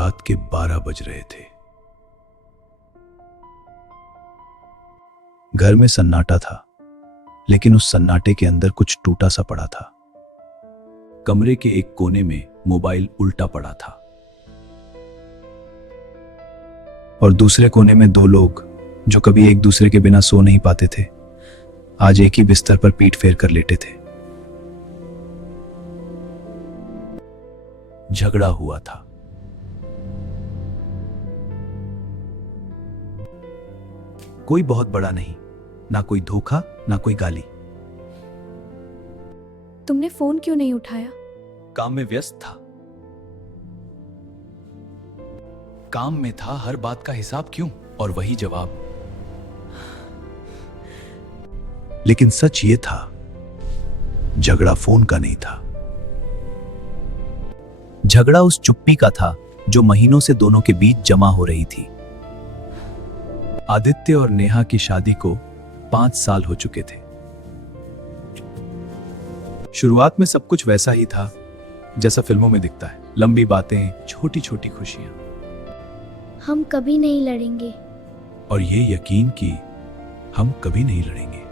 रात के 12 बज रहे थे। घर में सन्नाटा था, लेकिन उस सन्नाटे के अंदर कुछ टूटा सा पड़ा था। कमरे के एक कोने में मोबाइल उल्टा पड़ा था और दूसरे कोने में दो लोग जो कभी एक दूसरे के बिना सो नहीं पाते थे, आज एक ही बिस्तर पर पीठ फेर कर लेटे थे। झगड़ा हुआ था। कोई बहुत बड़ा नहीं, ना कोई धोखा, ना कोई गाली। तुमने फोन क्यों नहीं उठाया? काम में व्यस्त था। काम में था, हर बात का हिसाब क्यों? और वही जवाब। लेकिन सच ये था, झगड़ा फोन का नहीं था। झगड़ा उस चुप्पी का था जो महीनों से दोनों के बीच जमा हो रही थी। आदित्य और नेहा की शादी को 5 साल हो चुके थे। शुरुआत में सब कुछ वैसा ही था जैसा फिल्मों में दिखता है, लंबी बातें, छोटी छोटी खुशियां। हम कभी नहीं लड़ेंगे। और ये यकीन कि हम कभी नहीं लड़ेंगे।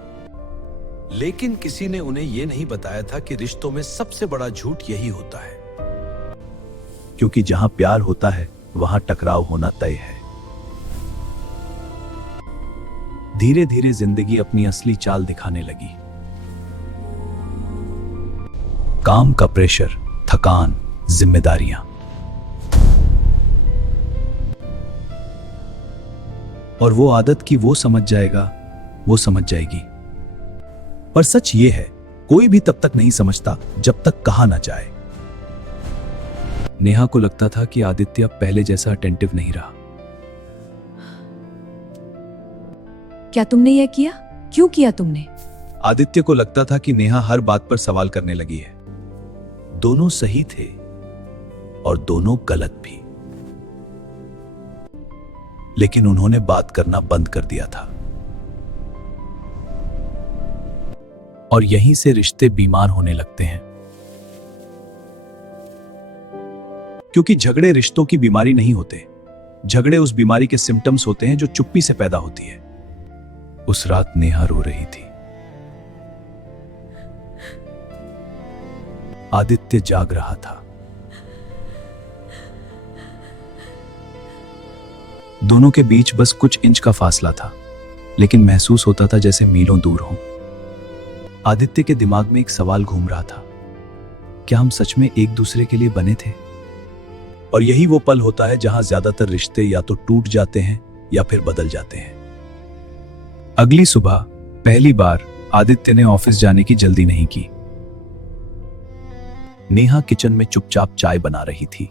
लेकिन किसी ने उन्हें यह नहीं बताया था कि रिश्तों में सबसे बड़ा झूठ यही होता है, क्योंकि जहां प्यार होता है वहां टकराव होना तय है। धीरे धीरे जिंदगी अपनी असली चाल दिखाने लगी। काम का प्रेशर, थकान, जिम्मेदारियां। और वो आदत कि वो समझ जाएगा, वो समझ जाएगी। पर सच ये है, कोई भी तब तक नहीं समझता जब तक कहा ना जाए। नेहा को लगता था कि आदित्य अब पहले जैसा अटेंटिव नहीं रहा। क्या तुमने यह किया? क्यों किया तुमने? आदित्य को लगता था कि नेहा हर बात पर सवाल करने लगी है। दोनों सही थे और दोनों गलत भी, लेकिन उन्होंने बात करना बंद कर दिया था। और यहीं से रिश्ते बीमार होने लगते हैं। क्योंकि झगड़े रिश्तों की बीमारी नहीं होते, झगड़े उस बीमारी के सिम्टम्स होते हैं जो चुप्पी से पैदा होती है। उस रात नेहा रो रही थी। आदित्य जाग रहा था। दोनों के बीच बस कुछ इंच का फासला था, लेकिन महसूस होता था जैसे मीलों दूर हों। आदित्य के दिमाग में एक सवाल घूम रहा था, क्या हम सच में एक दूसरे के लिए बने थे? और यही वो पल होता है जहां ज्यादातर रिश्ते या तो टूट जाते हैं या फिर बदल जाते हैं। अगली सुबह पहली बार आदित्य ने ऑफिस जाने की जल्दी नहीं की। नेहा किचन में चुपचाप चाय बना रही थी।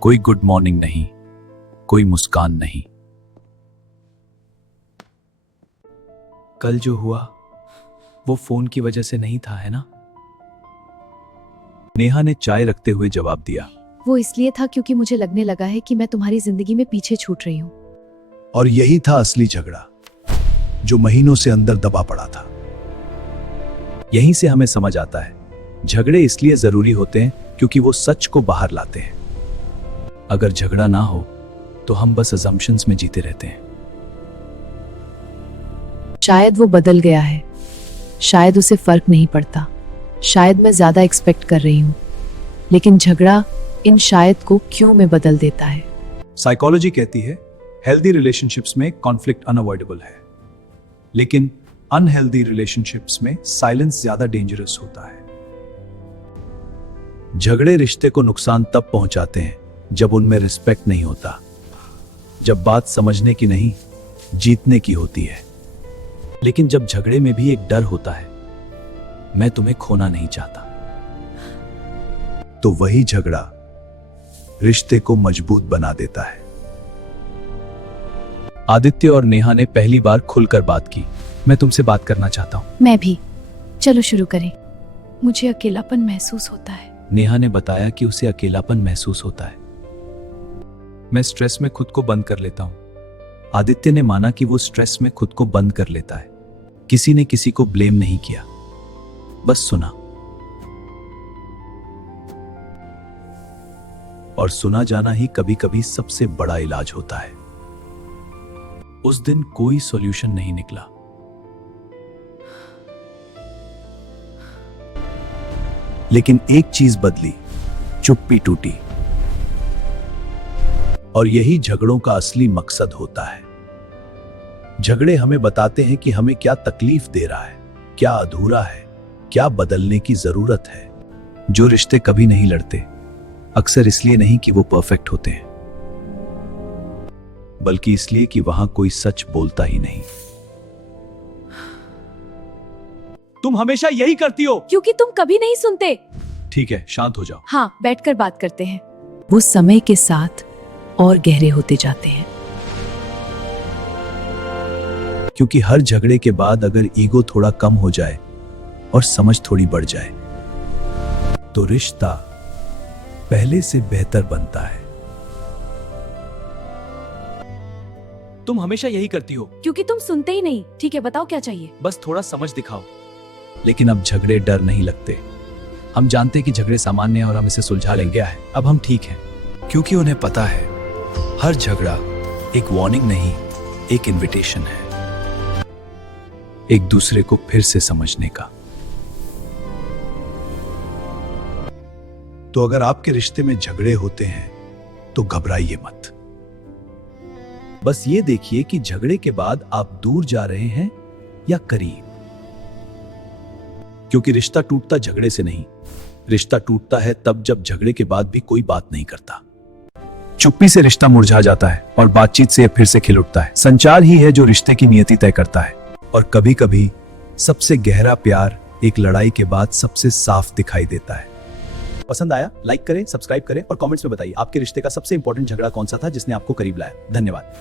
कोई गुड मॉर्निंग नहीं, कोई मुस्कान नहीं। कल जो हुआ वो फोन की वजह से नहीं था, है ना? नेहा ने चाय रखते हुए जवाब दिया। वो इसलिए था क्योंकि मुझे लगने लगा है कि मैं तुम्हारी जिंदगी में पीछे छूट रही हूं। और यही था असली झगड़ा, जो महीनों से अंदर दबा पड़ा था। यहीं से हमें समझ आता है, झगड़े इसलिए जरूरी होते हैं क्योंकि वो सच को बाहर लाते हैं। अगर झगड़ा ना हो तो हम बस अजम्पशंस में जीते रहते हैं। शायद वो बदल गया है, शायद उसे फर्क नहीं पड़ता, शायद मैं ज्यादा एक्सपेक्ट कर रही हूं, लेकिन झगड़ा इन शायद को क्यों में बदल देता है। साइकोलॉजी कहती है हेल्दी रिलेशनशिप्स में कॉन्फ्लिक्ट अनअवॉइडेबल है, लेकिन अनहेल्दी रिलेशनशिप्स में साइलेंस ज्यादा डेंजरस होता है। झगड़े रिश्ते को नुकसान तब पहुंचाते हैं जब उनमें रिस्पेक्ट नहीं होता, जब बात समझने की नहीं, जीतने की होती है। लेकिन जब झगड़े में भी एक डर होता है, मैं तुम्हें खोना नहीं चाहता, तो वही झगड़ा रिश्ते को मजबूत बना देता है। आदित्य और नेहा ने पहली बार खुलकर बात की। मैं तुमसे बात करना चाहता हूं। मैं भी। चलो शुरू करें। मुझे अकेलापन महसूस होता है। नेहा ने बताया कि उसे अकेलापन महसूस होता है। मैं स्ट्रेस में खुद को बंद कर लेता हूं। आदित्य ने माना कि वो स्ट्रेस में खुद को बंद कर लेता है। किसी ने किसी को ब्लेम नहीं किया, बस सुना। और सुना जाना ही कभी कभी सबसे बड़ा इलाज होता है। उस दिन कोई सॉल्यूशन नहीं निकला, लेकिन एक चीज बदली, चुप्पी टूटी। और यही झगड़ों का असली मकसद होता है। झगड़े हमें बताते हैं कि हमें क्या तकलीफ दे रहा है, क्या अधूरा है, क्या बदलने की जरूरत है। जो रिश्ते कभी नहीं लड़ते, अक्सर इसलिए नहीं कि वो परफेक्ट होते हैं, बल्कि इसलिए कि वहां कोई सच बोलता ही नहीं। तुम हमेशा यही करती हो। क्योंकि तुम कभी नहीं सुनते। ठीक है, शांत हो जाओ। हाँ, बैठकर बात करते हैं। वो समय के साथ और गहरे होते जाते हैं। क्योंकि हर झगड़े के बाद अगर ईगो थोड़ा कम हो जाए और समझ थोड़ी बढ़ जाए, तो रिश्ता पहले से बेहतर बनता है। तुम हमेशा यही करती हो। क्योंकि तुम सुनते ही नहीं। ठीक है, बताओ क्या चाहिए। बस थोड़ा समझ दिखाओ। लेकिन अब झगड़े डर नहीं लगते। हम जानते हैं कि झगड़े सामान्य हैं और हम इसे सुलझा लेंगे। अब हम ठीक हैं, क्योंकि उन्हें पता है हर झगड़ा एक वार्निंग नहीं, एक इनविटेशन है एक दूसरे को फिर से समझने का। तो अगर आपके रिश्ते में झगड़े होते हैं तो घबराइए मत। बस ये देखिए कि झगड़े के बाद आप दूर जा रहे हैं या करीब। क्योंकि रिश्ता टूटता झगड़े से नहीं, रिश्ता टूटता है तब जब झगड़े के बाद भी कोई बात नहीं करता। चुप्पी से रिश्ता मुरझा जाता है और बातचीत से फिर से खिल उठता है। संचार ही है जो रिश्ते की नियति तय करता है। और कभी कभी सबसे गहरा प्यार एक लड़ाई के बाद सबसे साफ दिखाई देता है। पसंद आया? लाइक करें, सब्सक्राइब करें और कमेंट्स में बताइए आपके रिश्ते का सबसे इंपॉर्टेंट झगड़ा कौन सा था जिसने आपको करीब लाया। धन्यवाद।